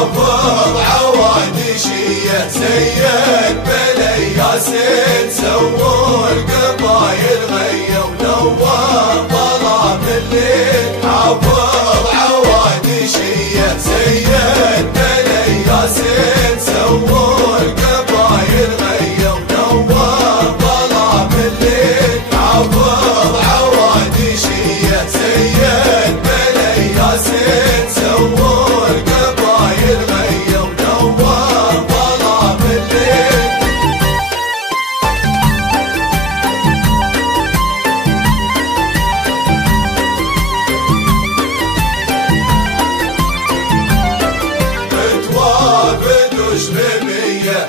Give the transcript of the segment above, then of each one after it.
حافظ عوادشية سيد بلي ياسين سووا القبايل غية ونور ظلام الليل. حافظ عوادشية سيد بلي ياسين سووا القبايل غية ونور ظلام الليل. حافظ عوادشية سيد بلي ياسين سووا القبايل غية ونور ظلام الليل.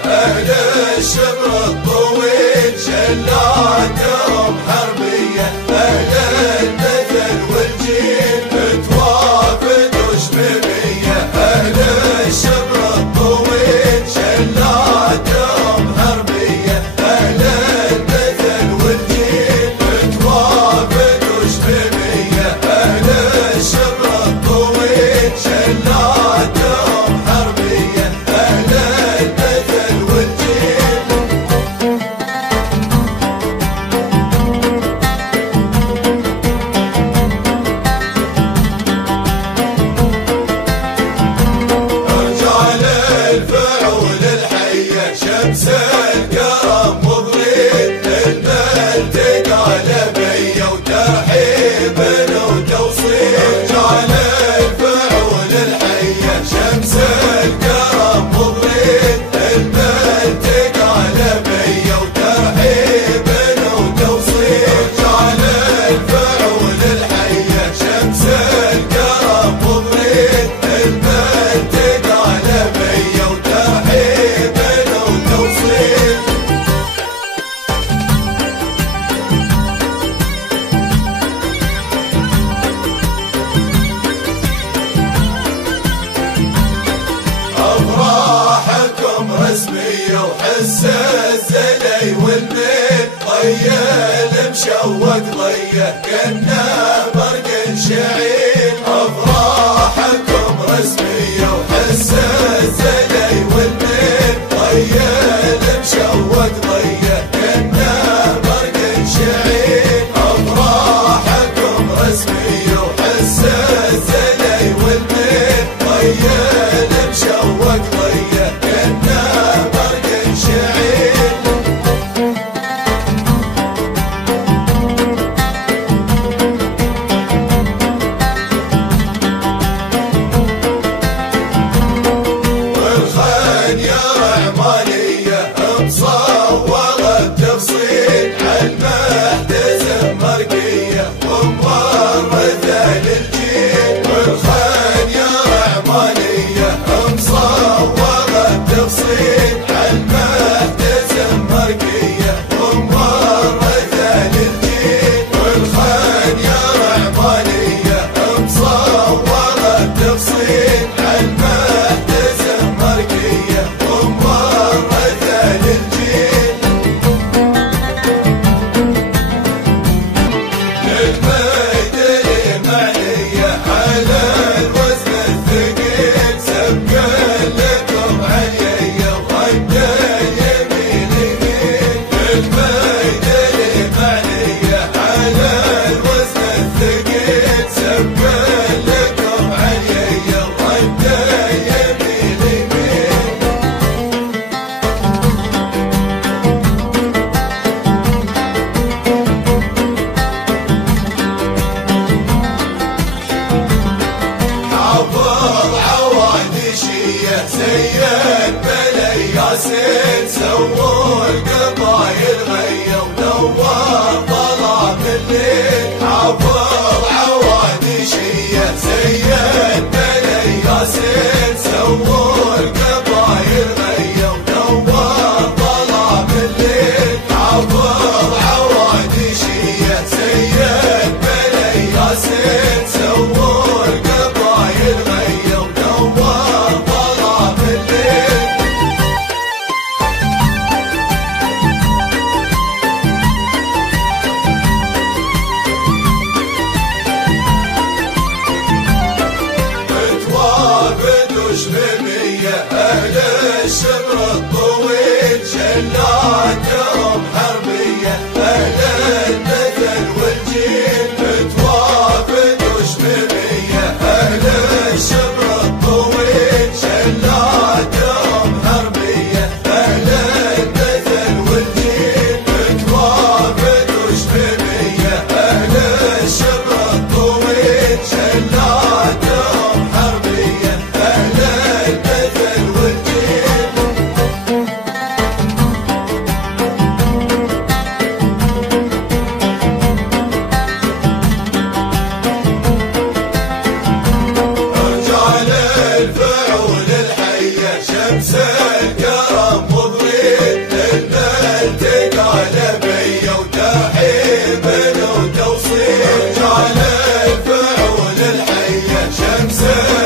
أهل الشبر الطويل شلاتهم حربية. أهل المثل والجيل توافد وشبيبية. أهل الشبر الطويل شلاتهم حربية. أهل المثل والجيل توافد وشبيبية. أهل الشبر الطويل شلاتهم حربية. أهل شمس الكرم مضيء الملتقى لبية وترحيب وتوصيل. رجال الفعول الحية شمس الكرم مضيء الملتقى لبية وترحيب وتوصيل. رجال الفعول الحية شمس الكرم مضيء الملتقى لبية وترحيب توصيل. أفراحكم رسمية وحس الزلي والميل. طيل مشوق ضيه كنا برق شعيل. أفراحكم رسمية وحس الزلي والميل. طيل مشوق ضيه كنا برق شعيل. أفراحكم رسمية وحس الزلي والميل. طيل مشوق ضيه كنا برق شعيل. والخان يا عمالية مصورة تفصيل عالمحتزم مرقية ومورثة للجيل. والخان يا عمالية مصورة تفصيل عالمحتزم مرقية ومورثة للجيل. والخان يا عمالية مصورة تفصيل عالمحتزم مرقية ومورثة للجيل. للميدان معنية على الوزن الثقيل. سبقا لكم عليا وغدا اليمين يمين. للميدان معنية على الوزن الثقيل. سبقا لكم عليا وغدا اليمين يمين. حافظ عوادشية سيد بلي ياسين سووا القبايل غية ونور ظلام الليل. حافظ عوادشية سيد بلي ياسين سووا القبايل غية ونور ظلام الليل. حافظ عوادشية سيد بلي ياسين سووا القبايل غية ونور ظلام الليل. حربية، أهل الشبر الطويل شلاتهم حربية، أهل المثل والجيل متوافد وشبيبية، أهل الشبر الطويل شلاتهم حربية، أهل المثل والجيل متوافد وشبيبية، أهل الشبر الطويل شلاتهم حربية، أهل المثل والجيل. رجال الفعول الحية شمس الكرم مضيء، التقى لبية وتحيب وتوصيل. رجال الفعول الحية شمس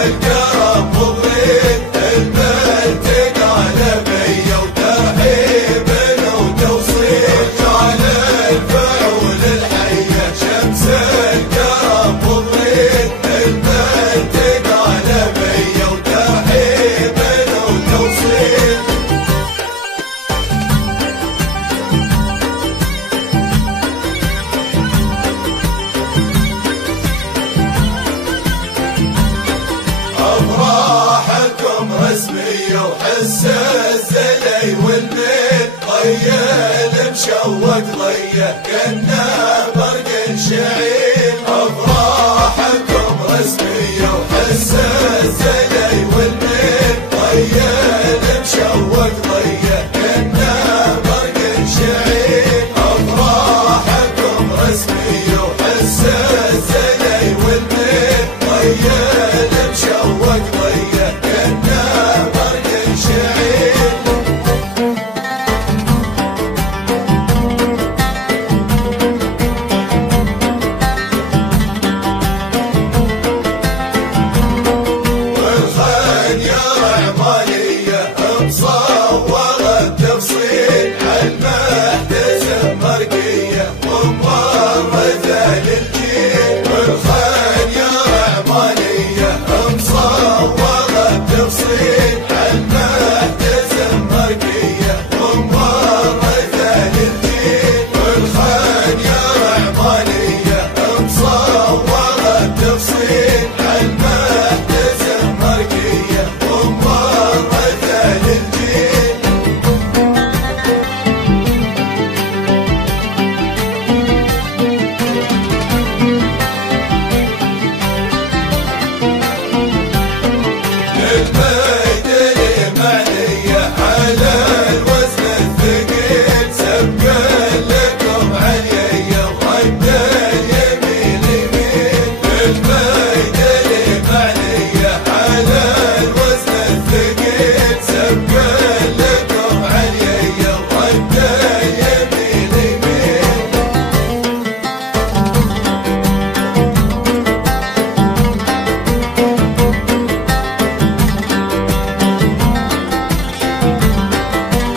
الكرم مضيء، التقى لبية وتحيب وتوصيل. رجال الفعول الحية شمس الكرم مضيء، التقى لبية وتحيب وتوصيل. أفراحكم رسمية وحس الزلي والبيت طيل مشوق ضيه كأنه برق شعيل. أفراحكم رسمية وحس الزلي والبيت طيل مشوق ضيه كأنه برق شعيل. أفراحكم رسمية وحس الزلي والبيت طيل مشوق ضيه كأنه برق شعيل. والخان يا عمالية مصورة تفصيل عالمحتزم مرقية ومورثة للجيل. والخان يا عمالية مصورة تفصيل عالمحتزم مرقية ومورثة للجيل. والخان يا عمالية مصورة تفصيل عالمحتزم مرقية ومورثة للجيل. الميدان معنية على الوزن الثقيل، سبقا لكم عليا ورد اليمين يمين. الميدان معنية على الوزن الثقيل، سبقا لكم عليا ورد اليمين يمين.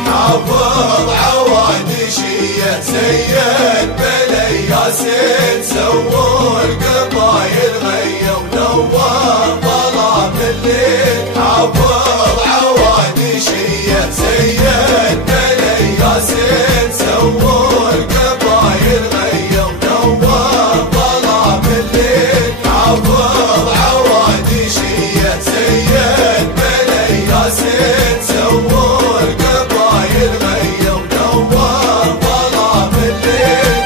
حافظ عوادشية سيد بلي ياسين، سووا القبايل غية ونور ظلام الليل. حافظ عوادشية سيد بلي ياسين، سووا القبايل غية ونور ظلام الليل. حافظ عوادشية سيد بلي ياسين، سووا القبايل غية ونور ظلام الليل.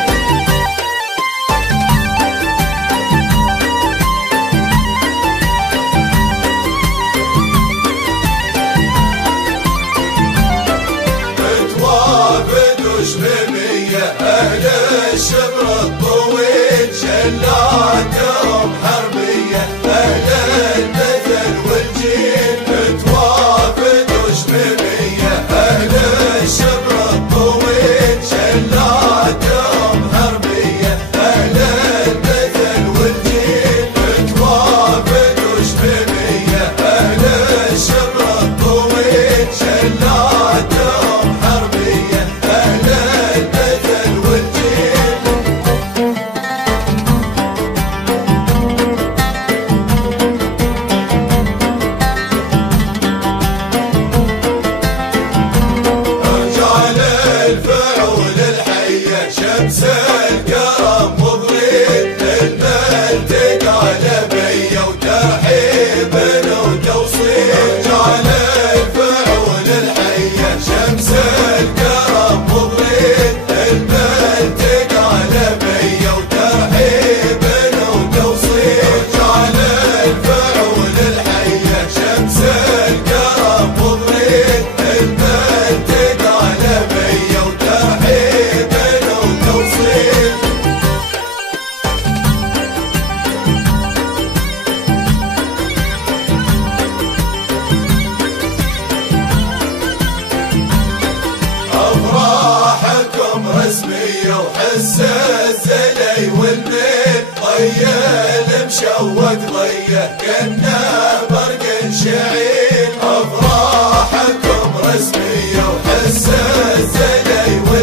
متوافد وشبيبية، أهل الشبر الطويل شلاتهم حربية، أهل المثل والجيل متوافد وشبيبية، أهل الشبر الطويل شلاتهم حربية، أهل المثل والجيل متوافد وشبيبية، أهل الشبر الطويل شلاتهم حربية، أهل المثل والجيل. ويا المشوق ضيه كنا